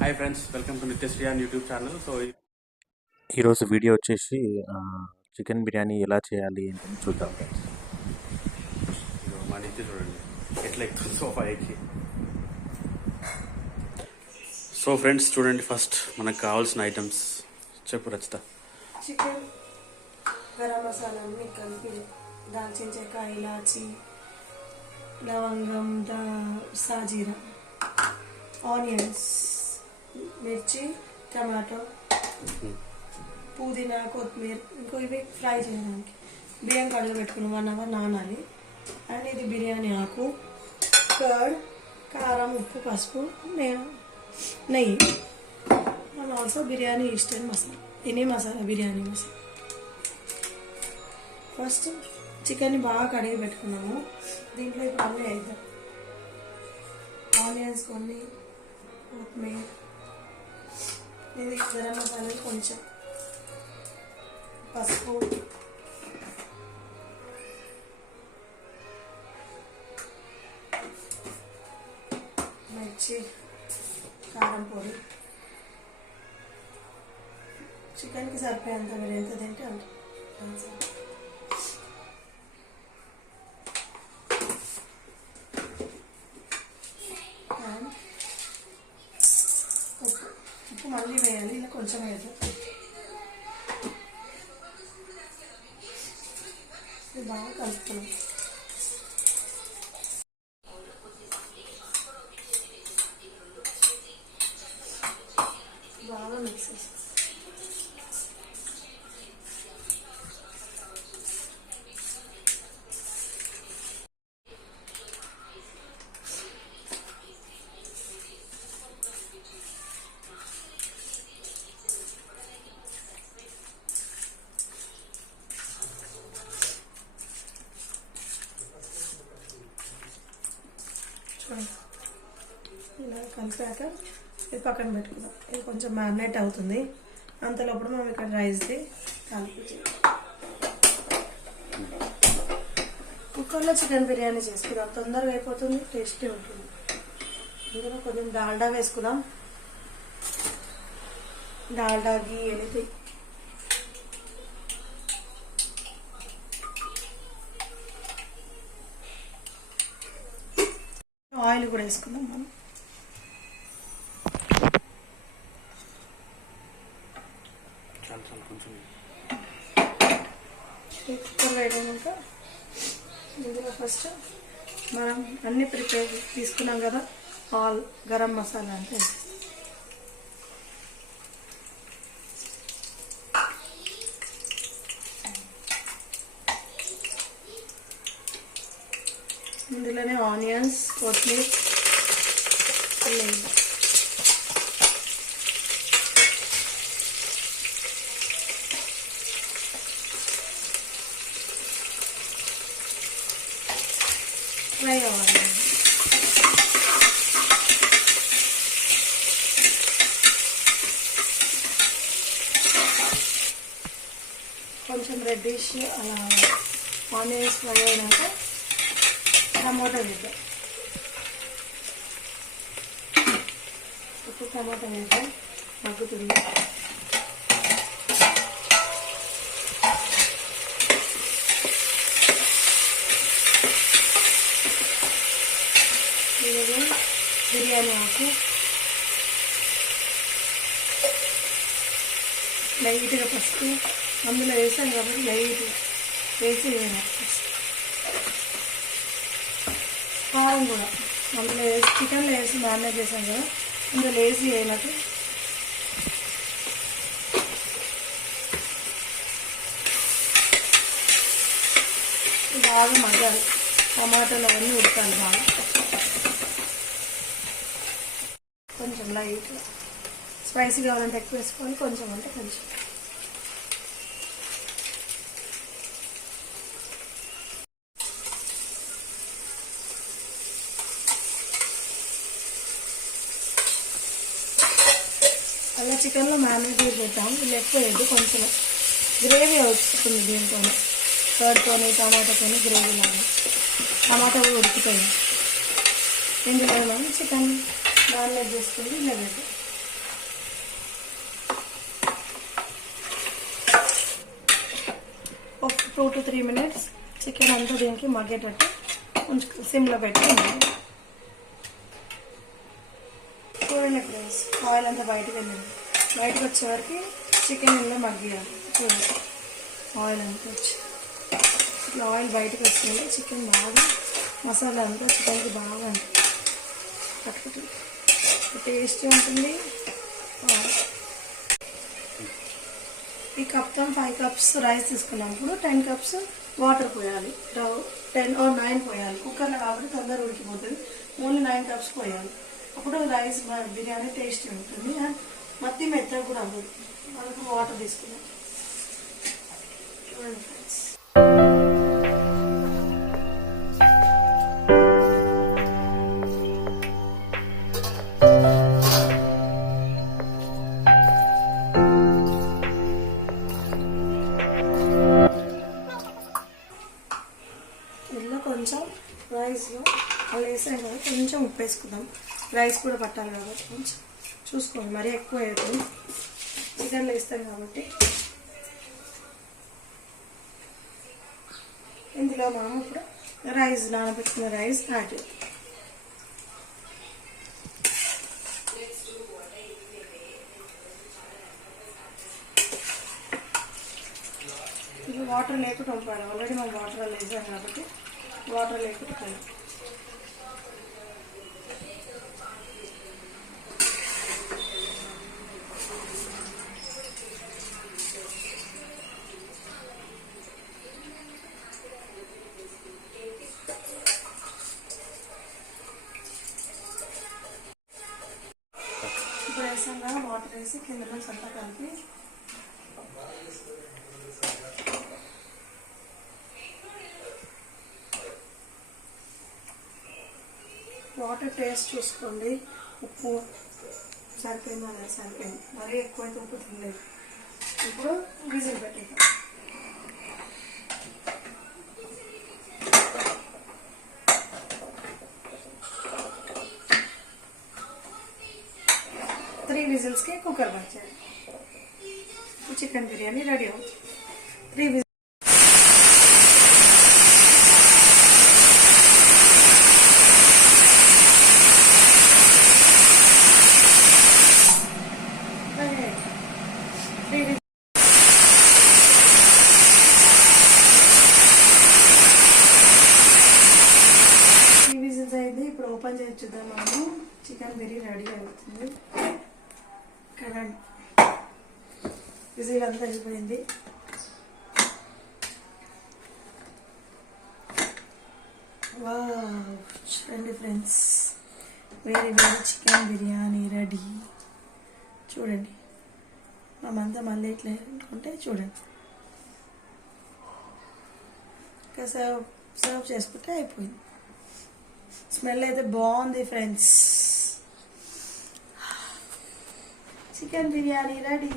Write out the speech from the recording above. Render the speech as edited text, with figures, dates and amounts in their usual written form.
Hi friends, welcome to Nithyasree on YouTube channel. So ఈరోజు video వచ్చేసి chicken biryani ఎలా చేయాలి ఏంటని చూద్దాం ఫ్రెండ్స్. మా నిత్య చూడండి ఎట్లా ఎక్కువ సోఫా ఎక్కి. సో ఫ్రెండ్స్ చూడండి, ఫస్ట్ మనకు కావాల్సిన ఐటమ్స్ చెప్పు రచిత. చికెన్, గరం మసాలా అన్నీ కలిపి, దాల్చిన చెక్క, ఇలాచి, లవంగం, సాజీరా, ఆనియన్స్, మిర్చి, టమాటో, పుదీనా, కొత్తిమీర, ఇంకో ఇవి ఫ్రై చేయడానికి. బియ్యం కడుగు పెట్టుకుని 1 అవర్ నానాలి. అండ్ ఇది బిర్యానీ ఆకు, కర్డ్, కారం, ఉప్పు, పసుపు, నెయ్యి, and also biryani eastern masala. ఇదే మసాలా, బిర్యానీ మసాలా. ఫస్ట్ చికెన్ని బాగా కడిగి పెట్టుకున్నాము. దీంట్లో ఇప్పుడు అన్నీ వేద్దాం. ఆనియన్స్ కొన్ని, కొత్తిమీర, ఇది గరం మసాలా కొంచెం, పసుపు, మిర్చి, కారం పొడి, చికెన్కి సరిపోయేంత మీరు ఎంత తింటే అంత. ఉప్పు మళ్ళీ వేయాలి, ఇలా కొంచెం వేద్దాం. ఇది బాగా కలుపుతున్నాం. బాగా మిక్స్ చేస్తాం. ఇలా కలిపాక ఇది పక్కన పెట్టుకుందాం. ఇది కొంచెం మ్యారినేట్ అవుతుంది. అంతలోప్పుడు మనం ఇక్కడ రైస్ది కలిపి కుక్కర్లో చికెన్ బిర్యానీ చేసుకుందాం. తొందరగా అయిపోతుంది, టేస్టీ ఉంటుంది. ఇందులో కొంచెం డాల్డా వేసుకుందాం. డాల్డా, గీ, ఎనీథింగ్. ఆయిల్ కూడా వేసుకుందాం మనం. కొంచెం కుక్కర్ వేయడాక ఇందులో ఫస్ట్ మనం అన్ని ప్రిపేర్ తీసుకున్నాం కదా, ఆల్ గరం మసాలా అంటే ఇందులోనే ఆనియన్స్, కొత్తిమీర, ఫ్రై అవ్వాలి. కొంచెం రెడ్డిష్ అలా ఆనియన్స్ ఫ్రై అయినాక టమాటా వేద్దాం. ఇప్పుడు టమాటా వేద్దాం, మగ్గుతుంది. బిర్యానీ ఆకు లైట్గా పసుపు అందులో వేసాం కాబట్టి లైట్ వేసి వేయాలి. కారం కూడా అందులో వేసి, చికెన్లో వేసి మ్యారినేట్ చేసాం కదా, అందులో వేసి వేయనట్టు బాగా మగ్గాలి. టమాటాలు అవన్నీ ఉడకాలి బాగా. కొంచెం లైట్గా స్పైసీ కావాలంటే ఎక్కువ వేసుకోవాలి, కొంచెం అంటే కొంచెం. అలా చికెన్లో మ్యారినేట్ చేద్దాం. ఇలా ఎక్కువ వేయద్దు, కొంచెం గ్రేవీ వస్తుంది దీంతో, కర్డ్తోని టమాటాతోని గ్రేవీ లాగా. టమాటా కూడా ఉడికిపోయింది. ఇందులో మనం చికెన్ మ్యారినేట్ చేసుకుని ఇలా పెట్టు. 2 to 3 minutes చికెన్ అంతా దీనికి మగ్గేటట్టు కొంచెం సిమ్లో పెట్టి చూడండి ఫ్రెండ్స్. ఆయిల్ అంతా బయటకు వెళ్ళింది. బయటకు వచ్చేవరకు చికెన్ ఇందులో మగ్గియాలి. చూడండి ఆయిల్ అంతా వచ్చి ఇట్లా ఆయిల్ బయటకు వస్తుంది. చికెన్ బాగా మసాలా అంతా చికెన్కి బాగా పట్టుకుంటుంది. టేస్టీ ఉంటుంది. ఈ కప్తో 5 cups రైస్ తీసుకున్నప్పుడు 10 cups వాటర్ పోయాలి. 10 or 9 పోయాలి. కుక్కర్లో కాబట్టి తొందరగా ఉడికిపోతుంది. ఓన్లీ 9 cups పోయాలి. అప్పుడు రైస్ బిర్యానీ టేస్టీ ఉంటుంది. మత్తి మెత్తగా కూడా అవ్వదు. మనకు వాటర్ తీసుకున్నాం. చూడండి ఫ్రెండ్స్. కొంచెం రైస్లో అలా వేసాం కదా, కొంచెం ఉప్పు వేసుకుందాం. రైస్ కూడా పట్టాలి కాబట్టి కొంచెం చూసుకోండి. మరీ ఎక్కువ వేయదు, చికెన్లో వేస్తాం కాబట్టి. ఇందులో మనం ఇప్పుడు రైస్ నానబెట్టుకున్న రైస్ యాడ్ చేద్దాం. ఇది వాటర్ లేకుండా ఉంపాలి. ఆల్రెడీ మనం వాటర్ వేసాం కాబట్టి వాటర్ లేకుండా పోయాలి. ఇప్పుడు వేసాం కదా, వాటర్ వేసి కింద నుంచి అంతా కలిపి వాటర్ టేస్ట్ చూసుకోండి. ఉప్పు సరిపోయిందా లేదా, సరిపోయింది. మరీ ఎక్కువైతే ఉప్పు తినలేదు. ఇప్పుడు విజిల్ పెట్టేద్దాం. త్రీ విజిల్స్కి కుక్కర్ వచ్చాయి. చికెన్ బిర్యానీ రెడీ అవుతుంది. 3 విజిల్స్. అయింది. ఇప్పుడు ఓపెన్ చేసి చూద్దాం. మనము చికెన్ బిర్యానీ రెడీ అవుతుంది. కదండి, విజిల్ అంతా అయిపోయింది. వావ్, చూడండి ఫ్రెండ్స్, వేరే చికెన్ బిర్యానీ రెడీ. చూడండి, మనమంతా మళ్ళీ ఇట్లా అనుకుంటే చూడండి, ఇంకా సర్వ్ చేసుకుంటే అయిపోయింది. స్మెల్ అయితే బాగుంది ఫ్రెండ్స్. Chicken biryani ready.